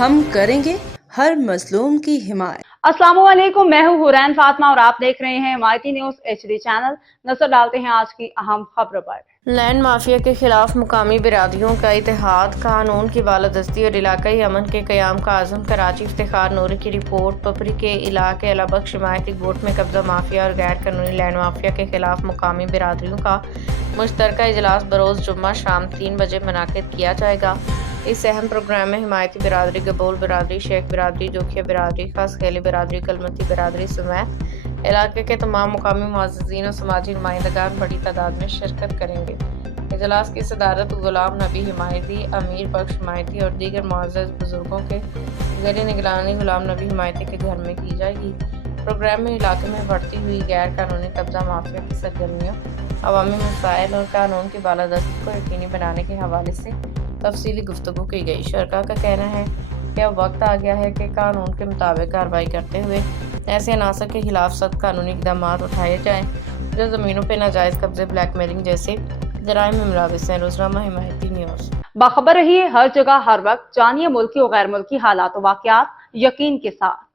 ہم کریں گے ہر مظلوم کی حمایت۔ السلام علیکم، میں ہوں حورین فاطمہ اور آپ دیکھ رہے ہیں حمایتی نیوز HD چینل۔ نظر ڈالتے ہیں آج کی اہم خبروں پر۔ لینڈ مافیا کے خلاف مقامی برادریوں کا اتحاد، قانون کی بالادستی اور علاقائی امن کے قیام کا عزم۔ کراچی۔ افتخار نوری کی رپورٹ۔ پپری کے علاقے الابخش حمایتی گوٹ میں قبضہ مافیا اور غیر قانونی لینڈ مافیا کے خلاف مقامی برادریوں کا مشترکہ اجلاس بروز جمعہ شام 3 بجے منعقد کیا جائے گا۔ اس اہم پروگرام میں حمایتی برادری، گبول برادری، شیخ برادری، جوکھیا برادری، خاص خیلی برادری، کلمتی برادری سمیت علاقے کے تمام مقامی معززین اور سماجی نمائندگان بڑی تعداد میں شرکت کریں گے۔ اجلاس کی صدارت غلام نبی حمایتی، امیر بخش حمایتی اور دیگر معزز بزرگوں کے زیر نگرانی غلام نبی حمایتی کے گھر میں کی جائے گی۔ پروگرام میں علاقے میں بڑھتی ہوئی غیر قانونی قبضہ مافیا کی سرگرمیوں، عوامی مسائل اور قانون کی بالادستی کو یقینی بنانے کے حوالے سے تفصیلی گفتگو کی گئی۔ شرکاء کا کہنا ہے کہ اب وقت آ گیا ہے کہ قانون کے مطابق کارروائی کرتے ہوئے ایسے عناصر کے خلاف سخت قانونی اقدامات اٹھائے جائیں جو زمینوں پہ ناجائز قبضے، بلیک میلنگ جیسے جرائم میں ملوث ہیں۔ روزنامہ حمایتی نیوز۔ باخبر رہیے ہر جگہ ہر وقت، جانیے ملکی و غیر ملکی حالات و واقعات یقین کے ساتھ۔